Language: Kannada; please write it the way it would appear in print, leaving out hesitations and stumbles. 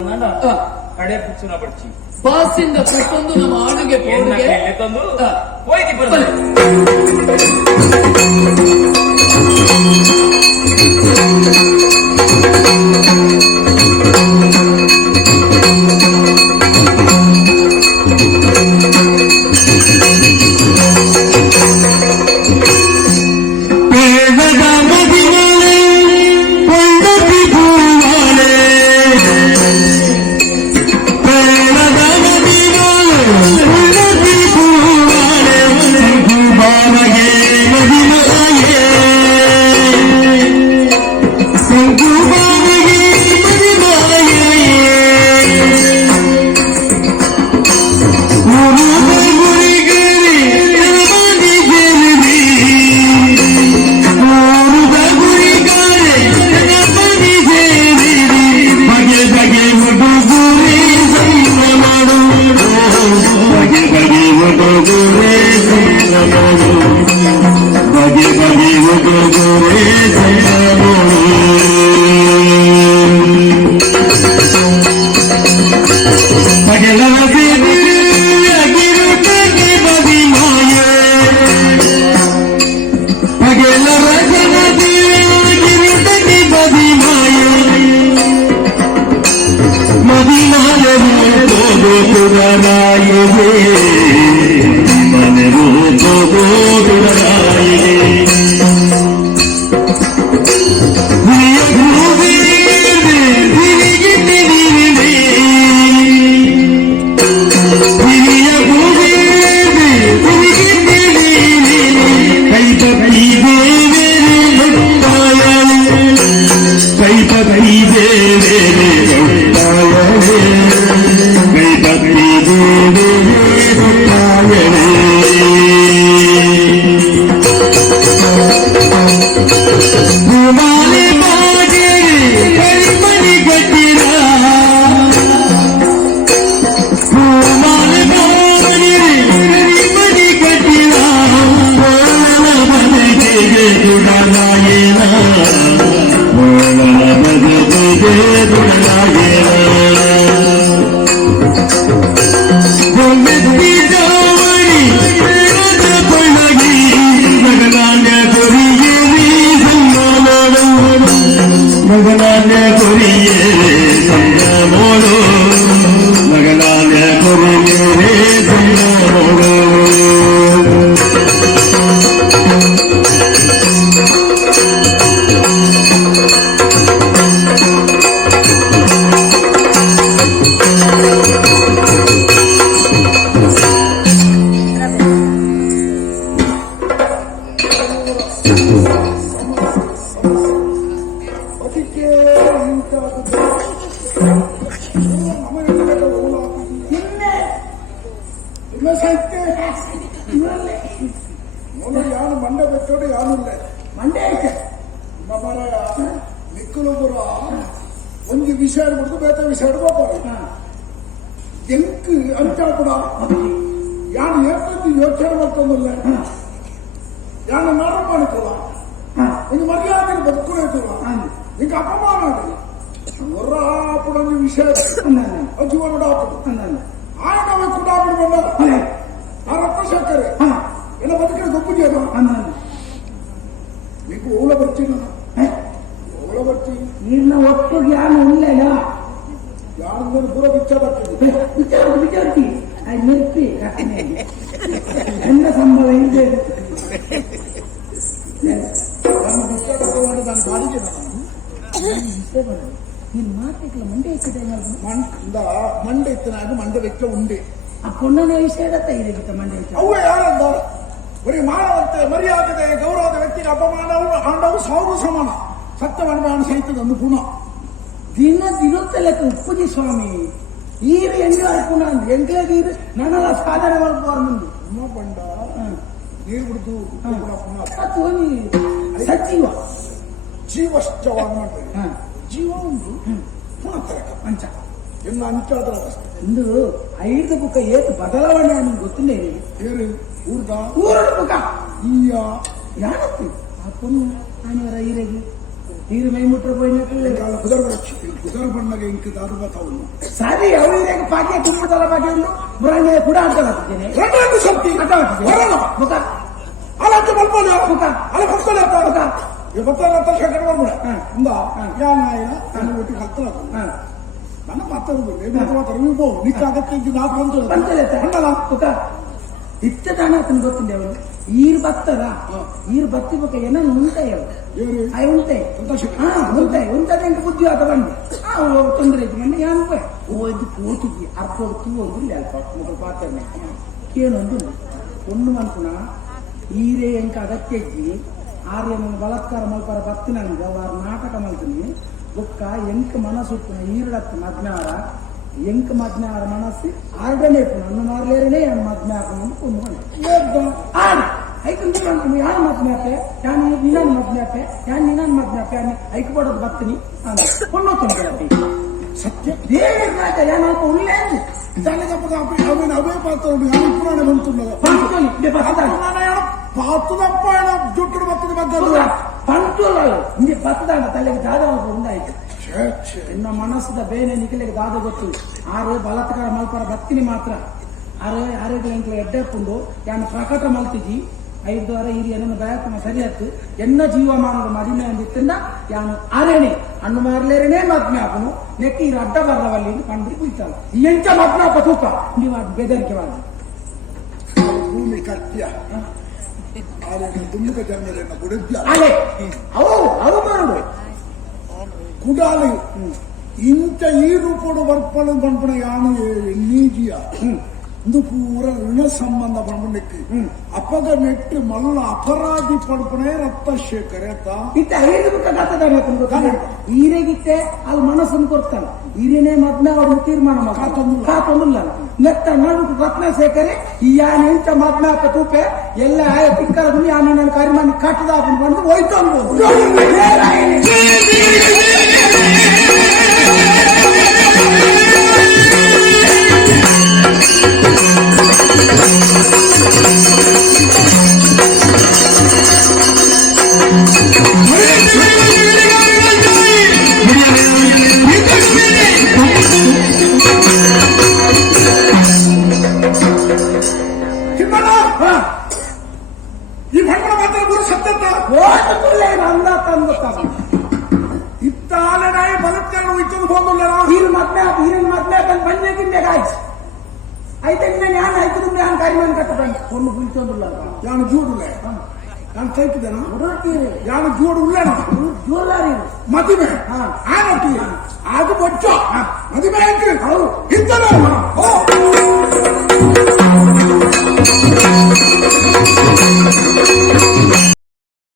ಕಡೆ ಪುಚ್ಚುನ ಬಡ್ಚಿ ಬಾಸಿಂದ ಕೊಟ್ಟೊಂದು ನಮ್ಮ ಆಡುಗೆ ಪೌಡುಗೆ ತಂದು ಹೋಯ್ತಿ ಬರ್ತದೆ. ಯಾನು ಮಂಡೆ ಬೆಚ್ಚೋಡು ಯಾನಿಲ್ಲ ಮಂಡೆ ಐತೆ ನಿಕ್ಕಲು ಬರ ಒಂದು ವಿಷಯ ಬಿಡ್ದು ಬೇರೆ ವಿಷಯ ಹೋಗ್ಬೋದು ಎಂಕ್ ಅಂತ ಕೂಡ ಯಾನು ಏಕಂದು ಯೋಚನೆ ಮಾಡ್ಕೊಂಡಲ್ಲ ಯಾನು ನಾಡ ಮಾಡಿಕೊಲ್ಲ ಒಂದು ಮರ್ಯಾದೆ ಬದುಕುಳೈತಲ್ಲ ಈಗ ಅಪಮಾನ ಹೊರ ಆಪಡೊಂದು ವಿಷಯ ಅಜೀವನ ఆయన కుడాబడి బండ ఆ రక్త చక్కరే ఇలా బతికిన గొప్ప చేయడం నీకు ఊళ్ళ వచ్చిన ఊళ్ళ వచ్చి నిన్న ఒట్టు జ్ఞానం ఉండలేదా జ్ఞానం దూర బిచ్చబట్టింది బిచ్చబట్టి అది నిర్తి ఎంత సంభవం బిచ్చబట్టే దాన్ని బాధించిన ನೀನ್ ಮಾರ್ಕೆಟ್ಲ ಮಂಡೆ ಇಕ್ಕಿದೆ ಮಂಡೆ ಇತ್ತನಾಗ ಮಂಡೆ ವೆಚ್ಚ ಉಂಡೆ ಆ ಪುಣ್ಣನ ವಿಷಯ ಇದಕ್ಕೆ ಮಂಡೆ ವೆಚ್ಚ ಅವು ಯಾರಂದ ಬರೀ ಮಾನವಂತೆ ಮರ್ಯಾದೆ ಗೌರವದ ವ್ಯಕ್ತಿಗೆ ಅಪಮಾನವು ಆಂಡವು ಸಾವಿರ ಸಮಾನ ಸತ್ಯ ಅನುಮಾನ ಸಹಿತದೊಂದು ಗುಣ ದಿನತ್ತಲೆಕ್ಕ ಉಪ್ಪುಜಿ ಸ್ವಾಮಿ ಈರು ಎಂಗೆ ಪುಣ ಎಂಗ್ಲಾಗ ಈರು ನನ್ನೆಲ್ಲ ಸಾಧನೆ ಮಾಡ್ಬಾರ್ದು ಉಮ್ಮ ಬಂಡ ನೀರು ಬಿಡ್ದು ಸಜೀವ ಜೀವಶ್ಚವಾನ್ ಮಾಡ್ತಾರೆ ಜೀವ ಉಂಟು ಪಂಚ ಎಲ್ಲ ಅಂಚಾದ್ರ ಇಂದು 5 ಬುಕ್ಕ ಏತು ಬದಲಾವಣೆ ನಿಮ್ಗೆ ಗೊತ್ತಿಲ್ಲ ಏರು ಊರ್ದ ಊರಡ ಬುಕ್ಕ ಈಯ ಯಾರತ್ತು ಆ ಪುಣ್ಯ ಆನೆಯವರ ಈರೆಗೆ ನೀರು ಮೈ ಮುಟ್ರ ಪೋಯಿನ ಕುದುರೆ ಉದರ ಬಣ್ಣಗೆ ಇಂಕಿದ ಅರ್ಬತವನ್ನು ಸರಿ ಅವರಿಗೆ ಪಾಠ್ಯ ತುಂಬುದಲ್ಲ ಬಗ್ಗೆ ಒಂದು ಮುರಂಗೆ ಕೂಡ ಅಂತ ಹಾಕ್ತೇನೆ రెండు శక్తి వరణ ಮುಖ అలాంటి మల్పలే ముఖ అలా భక్తులే ముఖ ఈ భక్తుల అంతా శంకర వర్మ ఉందా యా నాయన అని ఒట్టి భక్తులు ನನ್ನ ಮಾತಾಡುದು ನೀವು ಪೋ ನಿಕ್ಕ ಅಗತ್ಯ ಇದ್ದು ನಾ ಬಂತಲ್ಲ ಮುಖ ಇತ್ತದಾನ ಅತನು ಗೊತ್ತಿಲ್ಲ ಅವನು ಈರ್ ಬತ್ತದ ಈರ್ ಬತ್ತಿ ಬೊಕ್ಕ ಏನನ್ನು ಉಂಟಾಯಿ ಅವರು ಅవి ఉంటాయి ఉంటాయి ఉంటది ఇంక బుద్ధి అతవండి తొందర మంది ఏమనుకో ఓది పోతుకి అర్పోడుతూ వద్దు ఒక పాత్రనే ಕೇಳೊಂದು ಒಂದು ಮನ್ಪುನ ಈರೇ ಎಂಕ ಅಗತ್ಯ ಇದ್ದಿ ಆರ್ಯನ ಬಲಾತ್ಕಾರ ಮಲ್ಪರ ಬತ್ತಿನಂಗ ವಾರ ನಾಟಕ ಮಲ್ತೀನಿ ಒಕ್ಕ ಎಂಕ ಮನಸ್ಸು ಈರಡತ್ತ ಮಜ್ಞಾರ ಎಂಕ ಮಜ್ಞಾರ ಮನಸ್ಸು ಆರ್ಡನೇ ನನ್ನ ಮಾರ್ಲೇರನೇ ಮಜ್ಞ ಹಾಕೊಂಡು ಕೊಂಡು ಆಡ್ ಐದು ಯಾರು ಮಜ್ಞಾಪೆ ಯಾನ್ ನಿನ್ನ ಮಜ್ಞಾಪೆ ಯಾನ್ ನಿನ್ನ ಮಜ್ಞಾಪೆ ಅನ್ನ ಐಕ್ ಪಡೋದು ಬರ್ತೀನಿ ಕೊಂಡೋಗ್ತೀನಿ సత్యం ದೇವರಾಜ ಯಾನಪ್ಪ ಉಳ್ಳೇ దానికప్పుడు అవే అవే పాత్ర ఇప్పుడే పంతున్నదా పాత్ర తప్ప ఆయన జుట్టుడు బతుకు బద్దలు పంతులు ఇంటి బತ್ತದಾಂಡ ತಲೆಗೆ ದಾದ ಉಂದಾಯ್ತು ಇನ್ನ ಮನಸ್ಸದ ಬೇನೆ ನಿಖಿಲಿಗೆ ದಾದ ಗೊತ್ತು ಆರು ಬಲಾತ್ಕಾರ ಮಲ್ಪರ ಬತ್ತಿನಿ ಮಾತ್ರ ಆರೋಗ್ಯ ಎಂಕ್ಲ ಎಡ್ಡೆಪ್ಪುಂಡು ಯಾನು ಪ್ರಕಟ ಮಲ್ತಿಜಿ 5 ವಾರ ಹಿರಿಯನನ್ನು ಬಯಕಮ ಸರಿಯತ್ತು ಎನ್ನ ಜೀವಮಾನದ ಮದಿಮೆ ಅಂದಿತ್ತಿಂದ ಯಾನು ಆರೇನೆ ಹಣ್ಣು ಮಾರ್ಲೇರೇನೆ ಮಗ್ನಾಪನು ನೆಕ್ಕಿ ಇರು ಅಡ್ಡ ಬರವಲ್ಲಿ ಕಂಡ್ರಿ ಕುಯ್ತಲ್ಲ ಎಂಚ ಮಗ್ನಾಪ ತೂಕ ನೀವು ಅದು ಬೆದರಿಕೆವಾಗಿ ಭೂಮಿ ಕಟ್ಯ ದುಮ್ಮಕ ಜನರನ್ನ ಗುಡಿದ್ಯ ಅಲೆ ಅವು ಮಾಡು ಕುಡಾಲಿ ಇಂಥ ಈ ರೂಪಡು ಬರ್ಪಳು ಬಂಪಣ ಯಾನು ನೀಜಿಯ ಇದು ಪೂರ ಋಣ ಸಂಬಂಧ ಬಂದ್ಬಿಟ್ಟು ಅಪ್ಪಗ ನೆಟ್ಟು ಮಲ್ಲ ಅಪರಾಧಿ ಪಡ್ಪಣೆ ರಕ್ತ ಶೇಖರ ಇತ್ತ ಐದು ಬುಕ್ಕ ಕತ್ತದಾನೆ ಈರೆಗಿತ್ತೆ ಅಲ್ಲಿ ಮನಸ್ಸನ್ನು ಕೊಡ್ತಾನೆ ಈರೇನೇ ಮದ್ನ ಅವ್ರ ತೀರ್ಮಾನ ಕಾತೊಂದಿಲ್ಲ ನೆತ್ತ ನಡು ರತ್ನ ಶೇಖರೆ ಈ ಯಾನ್ ಎಂತ ಮದ್ನ ತೂಪೆ ಎಲ್ಲ ಆಯ ತಿಕ್ಕರ ಯಾನು ನನ್ನ ಕರಿಮಣ್ಣಿ ಕಟ್ಟದ ಬಂದು ಹೋಯ್ತು ಅನ್ಬೋದು ಈ ಭಂಗಡ ಮಾತ್ರ ಗುರು ಸತ್ತಂತ ಅಂದ ತಂದ ಇತ್ತಾಲನಾಯಿ ಬಲತ್ಕಾರ ಇತ್ತದು ಹೋಗಲ್ಲ ಈರಿನ ಮದ್ನ ಬಂದು ಬನ್ನೇಕಿಂದೆ ಗಾಯ್ಸ್ అయితే నేను అయితే నేను కార్యక్రమం కట్టండి కొన్ని పిలిచోదుಲ್ಲ ಯಾನು ಜೋಡುಲೆ ನಾನು ಕೈತಿದ್ದೇನ ಯಾನು ಜೋಡು ಉಳ್ಳೇನ ಜೋರಾರಿ ಮದುವೆ ಆನಟಿ ಅದು ಬೊಚ್ಚ ಮದುವೆ ಅಂಕಿ ಹೌದು